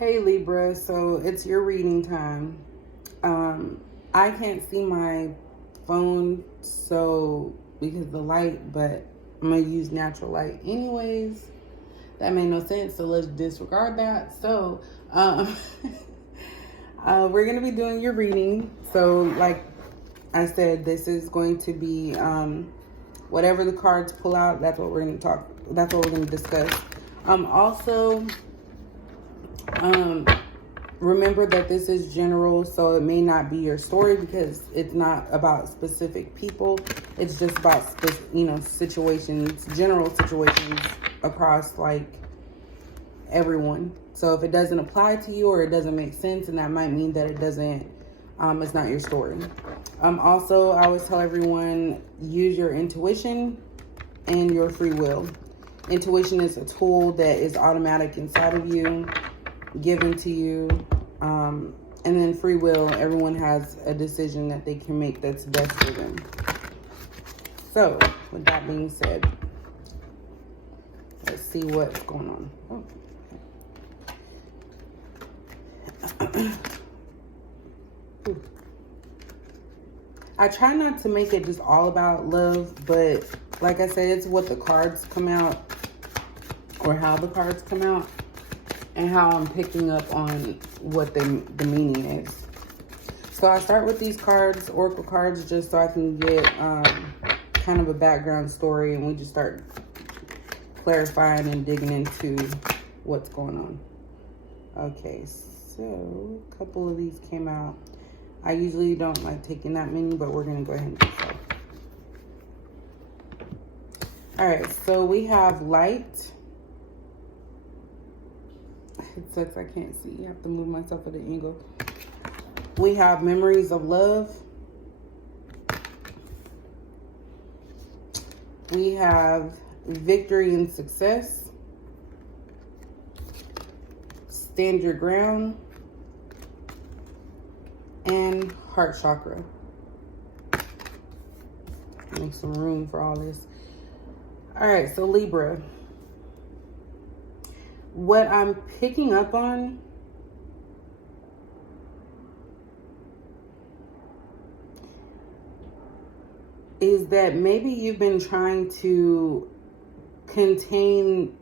Hey Libra, so it's your reading time. I can't see my phone so because of the light, but I'm gonna use natural light anyways. That made no sense, so let's disregard that. So we're gonna be doing your reading. So like I said, this is going to be whatever the cards pull out, that's what we're gonna talk, that's what we're gonna discuss. Also, remember that this is general, so it may not be your story because it's not about specific people. It's just about, situations, general situations across like everyone. So if it doesn't apply to you or it doesn't make sense, and that might mean that it doesn't, it's not your story. Also, I always tell everyone, use your intuition and your free will. Intuition is a tool that is automatic inside of you, given to you, and then free will, everyone has a decision that they can make that's best for them. So with that being said, let's see what's going on. I try not to make it just all about love, but like I said, it's what the cards come out, or how the cards come out, and how I'm picking up on what the meaning is. So I start with these cards, oracle cards, just so I can get kind of a background story, and we just start clarifying and digging into what's going on. Okay, so a couple of these came out. I usually don't like taking that many, but we're gonna go ahead and do so. All right, so we have light. It sucks I can't see. I have to move myself at an angle. We have memories of love. We have victory and success. Stand your ground. And heart chakra. Make some room for all this. All right, so Libra. What I'm picking up on is that maybe you've been trying to contain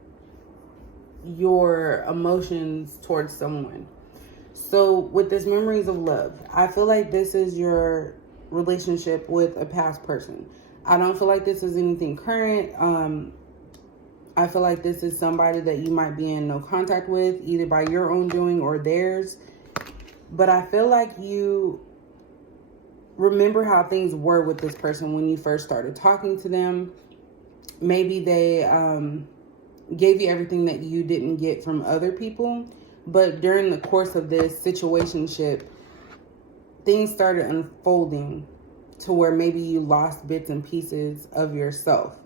your emotions towards someone. So with this memories of love, I feel like this is your relationship with a past person. I don't feel like this is anything current. I feel like this is somebody that you might be in no contact with, either by your own doing or theirs. But I feel like you remember how things were with this person when you first started talking to them. Maybe they gave you everything that you didn't get from other people. But during the course of this situationship, things started unfolding to where maybe you lost bits and pieces of yourself.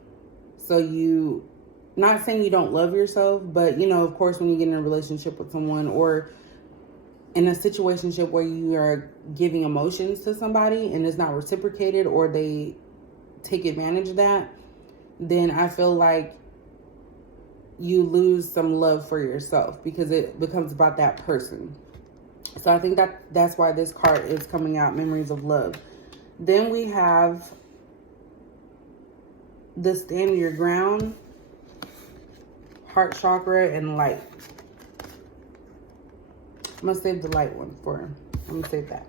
So you, not saying you don't love yourself, but of course, when you get in a relationship with someone or in a situationship where you are giving emotions to somebody and it's not reciprocated, or they take advantage of that, then I feel like you lose some love for yourself because it becomes about that person. So I think that's why this card is coming out, memories of love. Then we have the stand your ground, heart chakra, and light. I'm going to save the light one I'm going to save that.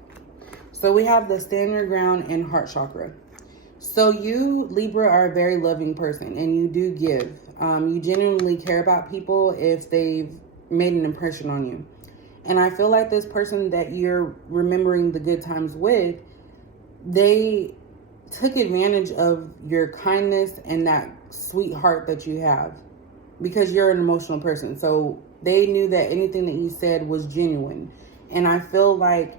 So we have the stand your ground and heart chakra. So you, Libra, are a very loving person, and you do give. You genuinely care about people if they've made an impression on you. And I feel like this person that you're remembering the good times with, they took advantage of your kindness and that sweet heart that you have, because you're an emotional person. So they knew that anything that you said was genuine. And I feel like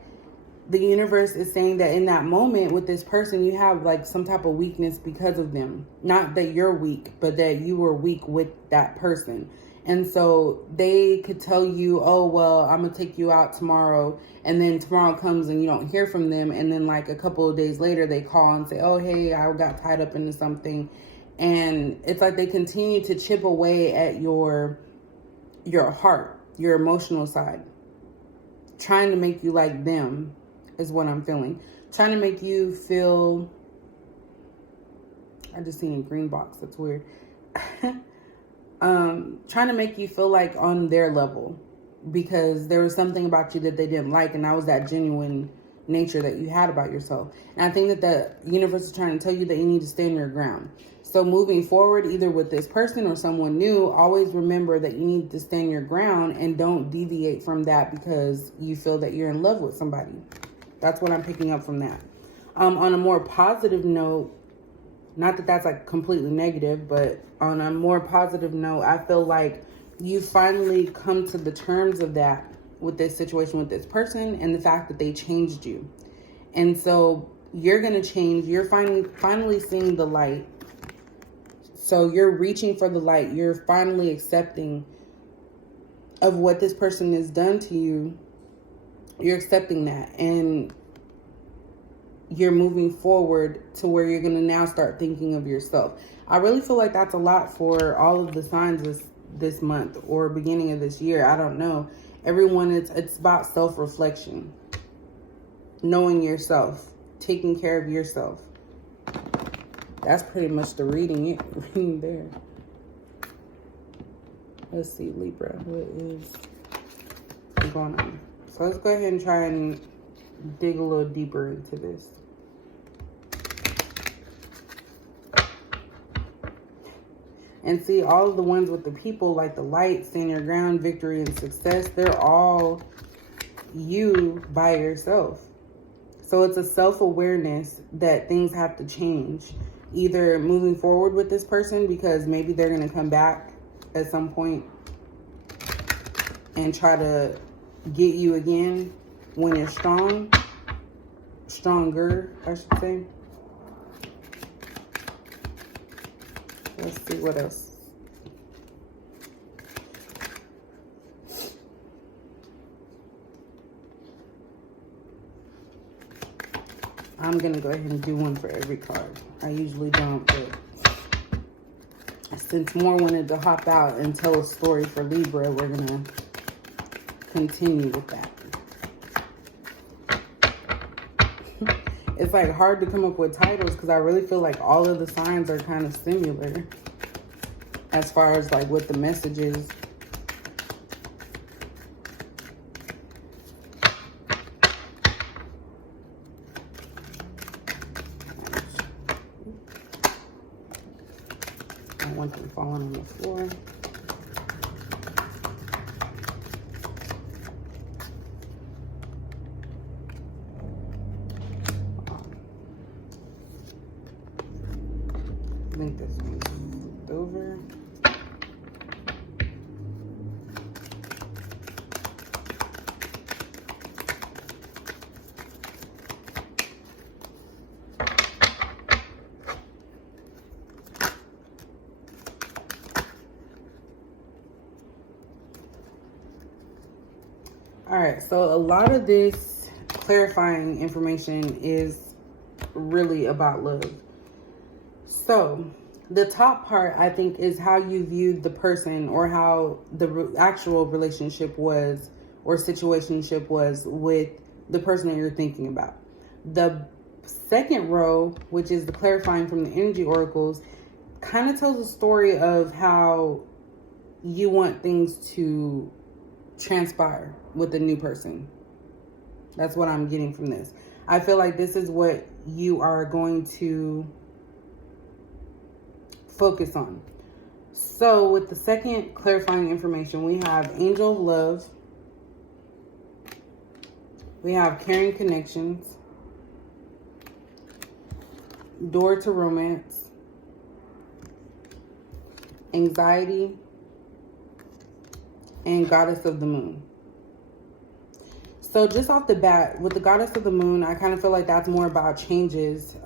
the universe is saying that in that moment with this person, you have like some type of weakness because of them. Not that you're weak, but that you were weak with that person. And so they could tell you, oh, well, I'm going to take you out tomorrow. And then tomorrow comes and you don't hear from them. And then like a couple of days later, they call and say, oh, hey, I got tied up into something. And it's like they continue to chip away at your heart, your emotional side. trying to make you like them is what I'm feeling. Trying to make you feel, I just seen a green box, that's weird. Trying to make you feel like on their level, because there was something about you that they didn't like, and that was that genuine nature that you had about yourself. And I think that the universe is trying to tell you that you need to stand your ground. So moving forward, either with this person or someone new, always remember that you need to stand your ground and don't deviate from that because you feel that you're in love with somebody. That's what I'm picking up from that. On a more positive note, not that that's like completely negative, but on a more positive note, I feel like you finally come to the terms of that with this situation with this person and the fact that they changed you. And so you're going to change. You're finally seeing the light. So you're reaching for the light. You're finally accepting of what this person has done to you. You're accepting that. And you're moving forward to where you're going to now start thinking of yourself. I really feel like that's a lot for all of the signs this month or beginning of this year. I don't know. Everyone, it's about self-reflection. Knowing yourself. Taking care of yourself. That's pretty much the reading there. Let's see, Libra. What is going on? So let's go ahead and try and dig a little deeper into this. And see, all of the ones with the people, like the light, stand your ground, victory, and success, they're all you by yourself. So it's a self-awareness that things have to change. Either moving forward with this person because maybe they're going to come back at some point and try to get you again when you're stronger, I should say. Let's see what else. I'm going to go ahead and do one for every card. I usually don't, but since more wanted to hop out and tell a story for Libra, we're going to continue with that. It's like hard to come up with titles because I really feel like all of the signs are kind of similar as far as like what the message is. I want them falling on the floor. I think this one's flipped over. All right, so a lot of this clarifying information is really about love. So the top part, I think, is how you viewed the person or how the actual relationship was or situationship was with the person that you're thinking about. The second row, which is the clarifying from the energy oracles, kind of tells a story of how you want things to transpire with the new person. That's what I'm getting from this. I feel like this is what you are going to focus on. So with the second clarifying information, we have Angel of Love. We have Caring Connections. Door to Romance. Anxiety. And Goddess of the Moon. So just off the bat, with the Goddess of the Moon, I kind of feel like that's more about changes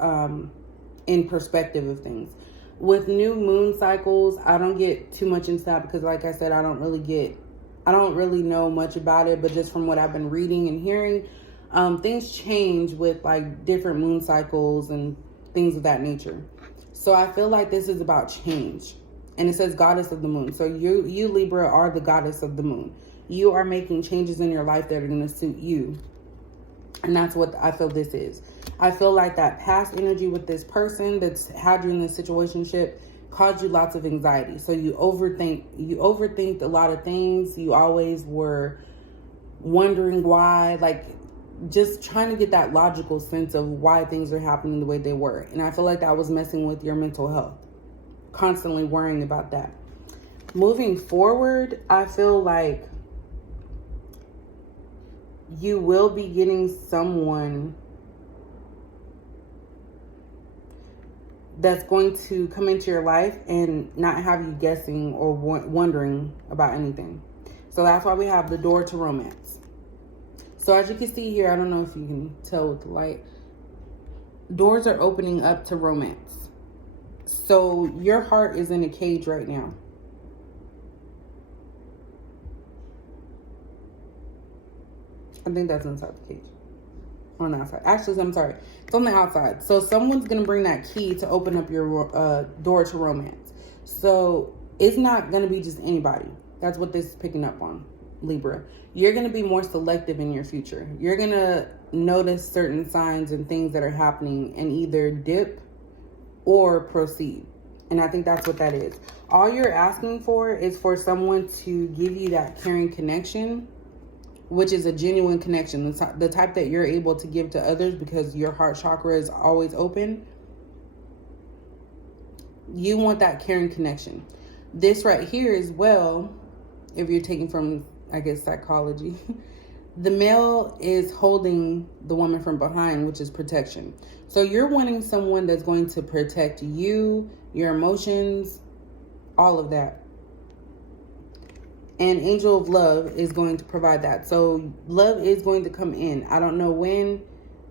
in perspective of things. With new moon cycles, I don't get too much into that because, like I said, I don't really know much about it, but just from what I've been reading and hearing, things change with like different moon cycles and things of that nature. So I feel like this is about change. And it says Goddess of the Moon. So you Libra are the Goddess of the Moon. you are making changes in your life that are going to suit you. And that's what I feel this is. I feel like that past energy with this person that's had you in this situationship caused you lots of anxiety. So you overthink a lot of things. You always were wondering why, like just trying to get that logical sense of why things are happening the way they were. And I feel like that was messing with your mental health, constantly worrying about that. Moving forward, I feel like you will be getting someone that's going to come into your life and not have you guessing or wondering about anything. So that's why we have the door to romance. So as you can see here, I don't know if you can tell with the light, doors are opening up to romance. So your heart is in a cage right now. I think that's inside the cage. On the outside. Actually, I'm sorry. It's on the outside. So someone's going to bring that key to open up your door to romance. So it's not going to be just anybody. That's what this is picking up on, Libra. You're going to be more selective in your future. You're going to notice certain signs and things that are happening and either dip or proceed. And I think that's what that is. All you're asking for is for someone to give you that caring connection, which is a genuine connection, the type that you're able to give to others because your heart chakra is always open. You want that caring connection. This right here as well, if you're taking from, I guess, psychology, the male is holding the woman from behind, which is protection. So you're wanting someone that's going to protect you, your emotions, all of that. And Angel of Love is going to provide that. So love is going to come in. I don't know when.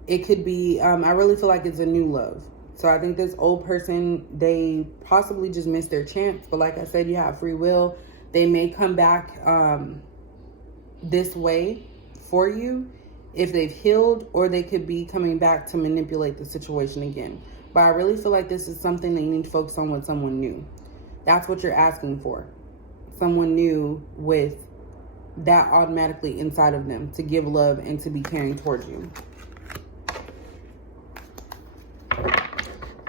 It could be, I really feel like it's a new love. So I think this old person, they possibly just missed their chance. But like I said, you have free will. They may come back this way for you if they've healed, or they could be coming back to manipulate the situation again. But I really feel like this is something that you need to focus on with someone new. That's what you're asking for. Someone new with that automatically inside of them to give love and to be caring towards you.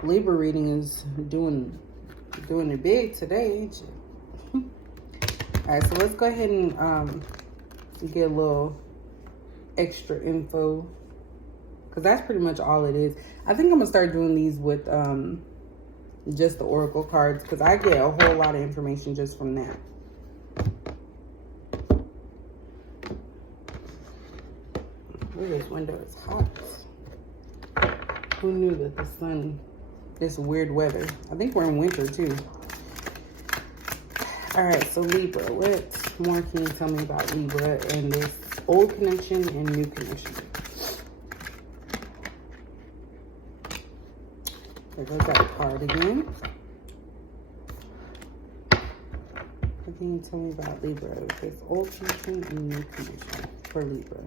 Libra reading is doing it big today, ain't you? All right, so let's go ahead and get a little extra info, because that's pretty much all it is. I think I'm gonna start doing these with just the oracle cards, because I get a whole lot of information just from that. Ooh, this window is hot. Who knew that the sun, this weird weather. I think we're in winter too. All right, so Libra, what more can you tell me about Libra and this old connection and new connection? There goes that card again. What can you tell me about Libra? This old connection and new connection for Libra.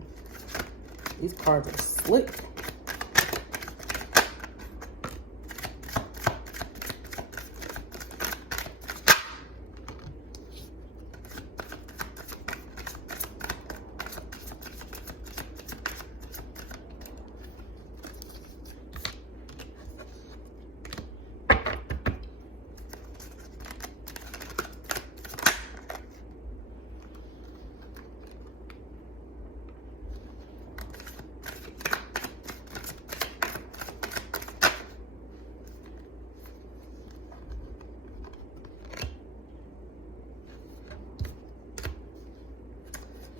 These cards are slick.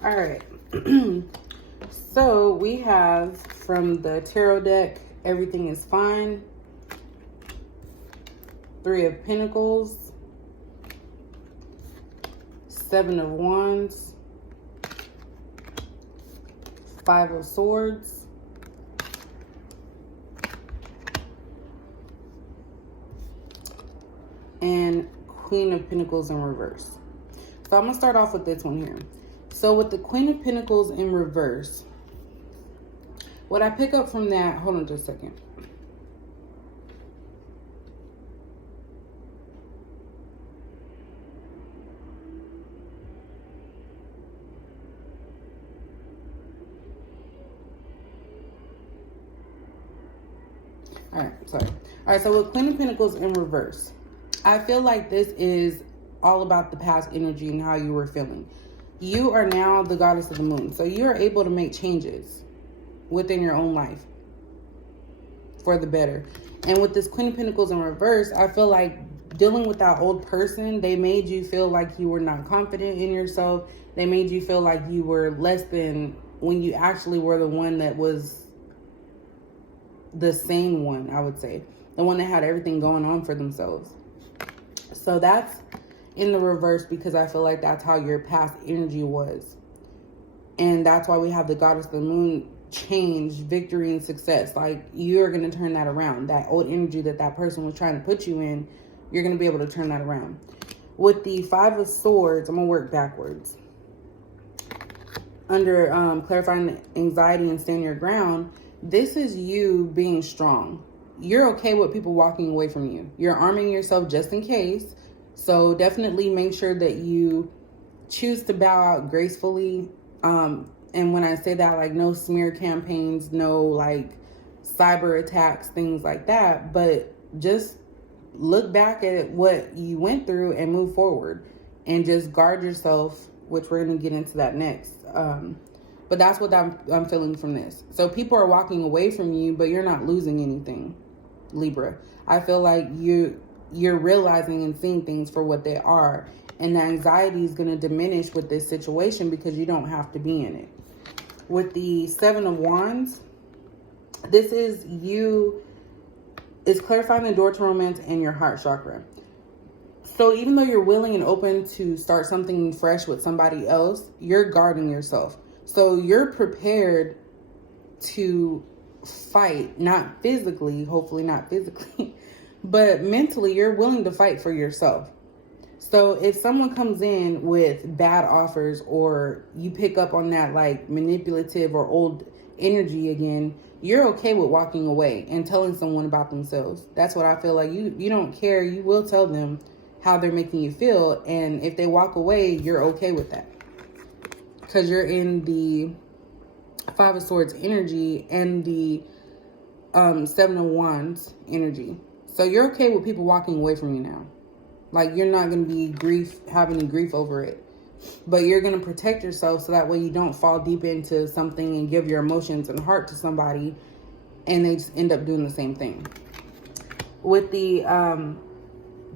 All right, so we have from the tarot deck, everything is fine. 3 of Pentacles, 7 of Wands, 5 of Swords, and Queen of Pentacles in reverse. So I'm gonna start off with this one here. So with the Queen of Pentacles in reverse, what I pick up from that, hold on just a second. All right, sorry. All right, so with Queen of Pentacles in reverse, I feel like this is all about the past energy and how you were feeling. You are now the goddess of the moon, so you're able to make changes within your own life for the better. And with this Queen of Pentacles in reverse, I feel like dealing with that old person, they made you feel like you were not confident in yourself. They made you feel like you were less than when you actually were the one that was the sane one, I would say. The one that had everything going on for themselves. So that's in the reverse because I feel like that's how your past energy was. And that's why we have the goddess of the moon, change, victory, and success. Like, you're going to turn that around. That old energy that person was trying to put you in, you're going to be able to turn that around. With the Five of Swords, I'm going to work backwards. Under clarifying anxiety and stand your ground, this is you being strong. You're okay with people walking away from you. You're arming yourself just in case. So definitely make sure that you choose to bow out gracefully. And when I say that, like, no smear campaigns, no like cyber attacks, things like that. But just look back at what you went through and move forward, and just guard yourself, which we're going to get into that next. But that's what I'm feeling from this. So people are walking away from you, but you're not losing anything, Libra. I feel like you're realizing and seeing things for what they are. And the anxiety is going to diminish with this situation because you don't have to be in it. With the Seven of Wands, this is you. It's clarifying the door to romance and your heart chakra. So even though you're willing and open to start something fresh with somebody else, you're guarding yourself. So you're prepared to fight, not physically, hopefully not physically, but mentally you're willing to fight for yourself. So if someone comes in with bad offers, or you pick up on that like manipulative or old energy again, you're okay with walking away and telling someone about themselves. That's what I feel like. You don't care. You will tell them how they're making you feel. And if they walk away, you're okay with that. Because you're in the Five of Swords energy and the Seven of Wands energy. So you're okay with people walking away from you now. Like, you're not going to be having any grief over it. But you're going to protect yourself so that way you don't fall deep into something and give your emotions and heart to somebody and they just end up doing the same thing. With the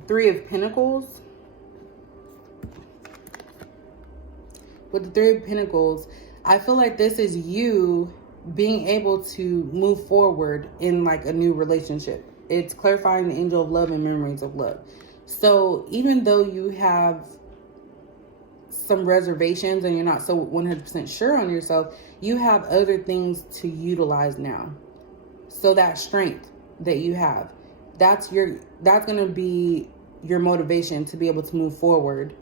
Three of Pentacles. With the Three of Pentacles, I feel like this is you being able to move forward in like a new relationship. It's clarifying the angel of love and memories of love. So even though you have some reservations and you're not so 100% sure on yourself, you have other things to utilize now. So that strength that you have, that's going to be your motivation to be able to move forward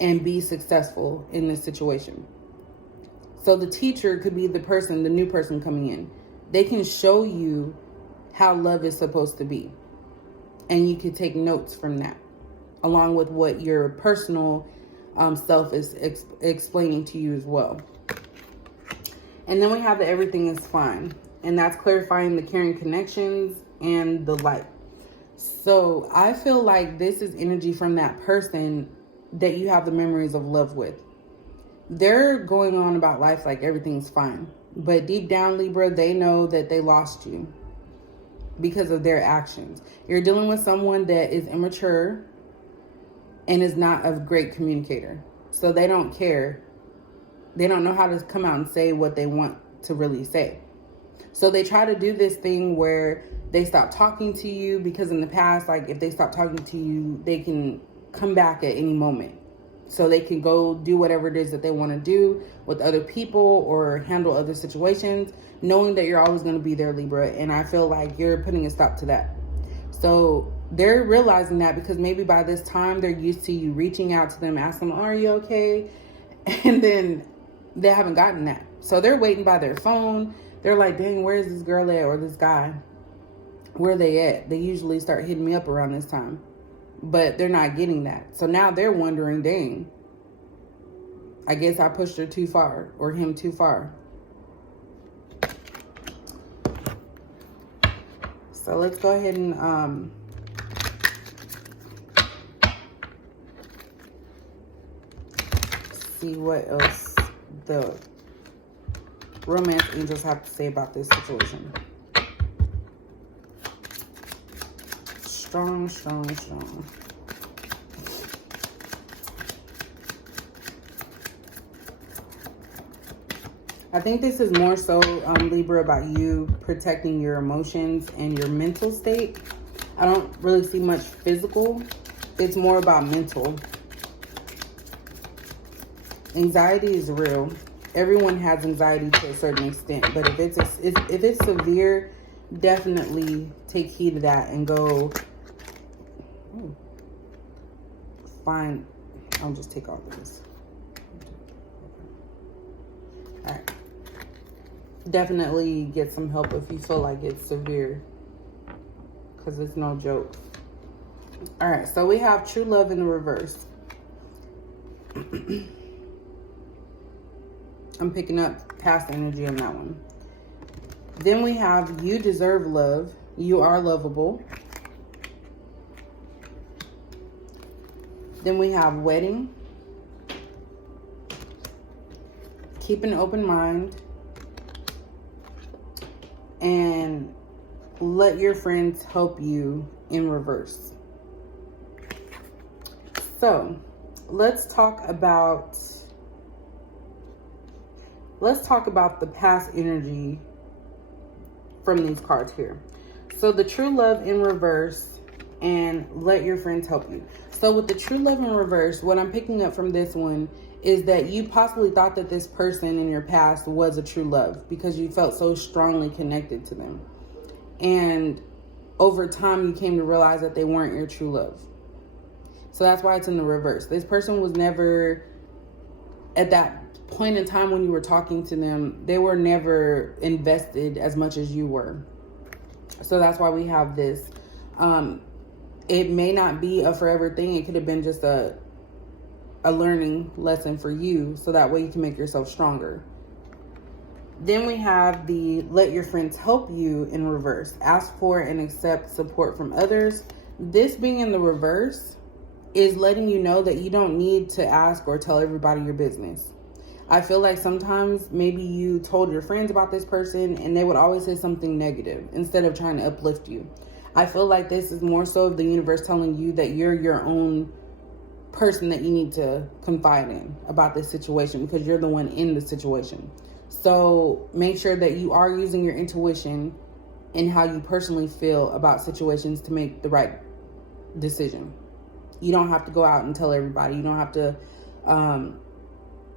and be successful in this situation. So the teacher could be the new person coming in. They can show you how love is supposed to be. And you can take notes from that, along with what your personal self is explaining to you as well. And then we have the everything is fine. And that's clarifying the caring connections and the light. So I feel like this is energy from that person that you have the memories of love with. They're going on about life like everything's fine. But deep down, Libra, they know that they lost you because of their actions. You're dealing with someone that is immature and is not a great communicator. So they don't care. They don't know how to come out and say what they want to really say. So they try to do this thing where they stop talking to you, because in the past, like, if they stop talking to you, they can come back at any moment. So they can go do whatever it is that they want to do with other people or handle other situations, knowing that you're always going to be there, Libra. And I feel like you're putting a stop to that. So they're realizing that, because maybe by this time they're used to you reaching out to them, asking them, are you okay? And then they haven't gotten that. So they're waiting by their phone. They're like, dang, where's this girl at, or this guy? Where are they at? They usually start hitting me up around this time. But they're not getting that. So now they're wondering, dang, I guess I pushed her too far, or him too far. So let's go ahead and see what else the romance angels have to say about this situation. Strong, strong, strong. I think this is more so, Libra, about you protecting your emotions and your mental state. I don't really see much physical. It's more about mental. Anxiety is real. Everyone has anxiety to a certain extent, but if it's severe, definitely take heed of that and go find. I'll just take all of this. All right. Definitely get some help if you feel like it's severe, because it's no joke. All right, so we have true love in the reverse. I'm picking up past energy on that one. Then we have you deserve love. You are lovable. Then we have wedding. Keep an open mind. And let your friends help you in reverse. So let's talk about the past energy from these cards here. So the true love in reverse and let your friends help you. So with the true love in reverse, what I'm picking up from this one is that you possibly thought that this person in your past was a true love because you felt so strongly connected to them. And over time, you came to realize that they weren't your true love. So that's why it's in the reverse. This person was never, at that point in time when you were talking to them, they were never invested as much as you were. So that's why we have this. It may not be a forever thing. It could have been just a learning lesson for you, so that way you can make yourself stronger. Then we have the let your friends help you in reverse. Ask for and accept support from others. This being in the reverse is letting you know that you don't need to ask or tell everybody your business. I feel like sometimes maybe you told your friends about this person and they would always say something negative instead of trying to uplift you. I feel like this is more so the universe telling you that you're your own person that you need to confide in about this situation because you're the one in the situation. So make sure that you are using your intuition and how you personally feel about situations to make the right decision. You don't have to go out and tell everybody. You don't have to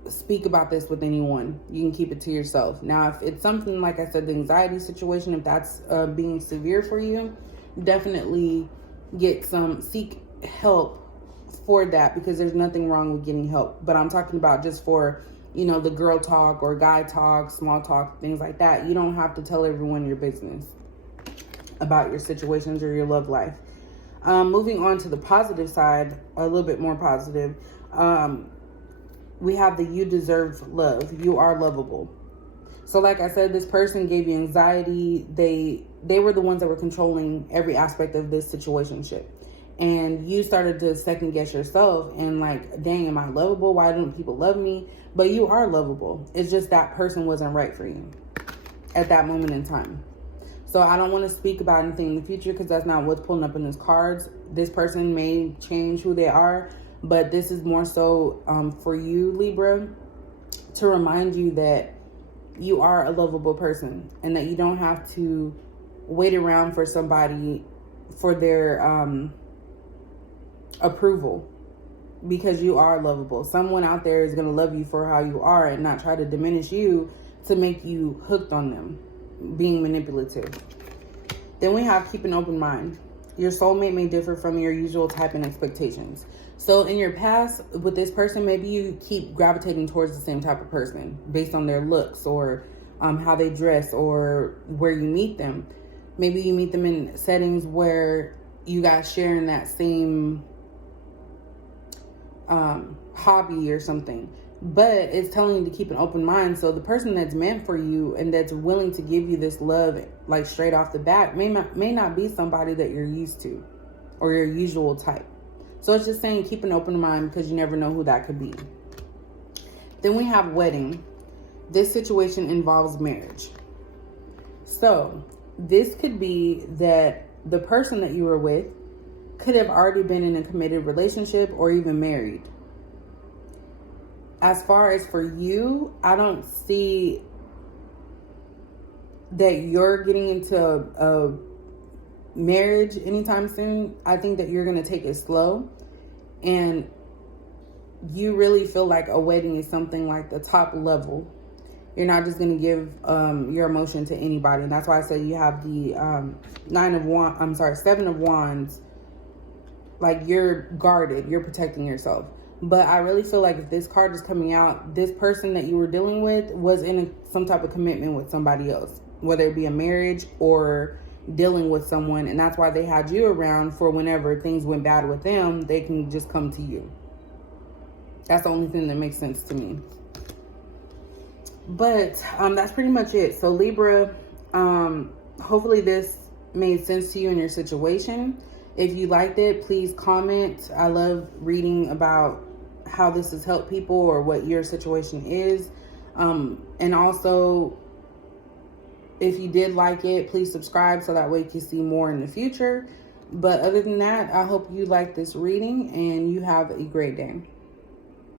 speak about this with anyone. You can keep it to yourself. Now, if it's something, like I said, the anxiety situation, if that's being severe for you, definitely seek help for that, because there's nothing wrong with getting help. But I'm talking about just for, the girl talk or guy talk, small talk, things like that. You don't have to tell everyone your business about your situations or your love life. Moving on to the positive side, a little bit more positive. We have the you deserve love. You are lovable. So like I said, this person gave you anxiety. They were the ones that were controlling every aspect of this situationship. And you started to second guess yourself and like, dang, am I lovable? Why don't people love me? But you are lovable. It's just that person wasn't right for you at that moment in time. So I don't want to speak about anything in the future because that's not what's pulling up in these cards. This person may change who they are, but this is more so for you, Libra, to remind you that you are a lovable person and that you don't have to wait around for somebody for their approval, because you are lovable. Someone out there is going to love you for how you are and not try to diminish you to make you hooked on them, being manipulative. Then we have keep an open mind. Your soulmate may differ from your usual type and expectations. So in your past with this person, maybe you keep gravitating towards the same type of person based on their looks or how they dress or where you meet them. Maybe you meet them in settings where you guys sharing that same hobby or something. But it's telling you to keep an open mind. So the person that's meant for you and that's willing to give you this love, like straight off the bat, may not be somebody that you're used to or your usual type. So it's just saying keep an open mind, because you never know who that could be. Then we have wedding. This situation involves marriage. So this could be that the person that you were with could have already been in a committed relationship or even married. As far as for you, I don't see that you're getting into a marriage anytime soon. I think that you're going to take it slow, and you really feel like a wedding is something like the top level. You're not just going to give your emotion to anybody. And that's why I say you have the 7 of Wands. Like, you're guarded, you're protecting yourself. But I really feel like if this card is coming out, this person that you were dealing with was in some type of commitment with somebody else, whether it be a marriage or dealing with someone. And that's why they had you around for whenever things went bad with them, they can just come to you. That's the only thing that makes sense to me. But that's pretty much it. So Libra, hopefully this made sense to you in your situation. If you liked it, please comment. I love reading about how this has helped people or what your situation is. And also, if you did like it, please subscribe so that way you can see more in the future. But other than that, I hope you like this reading and you have a great day.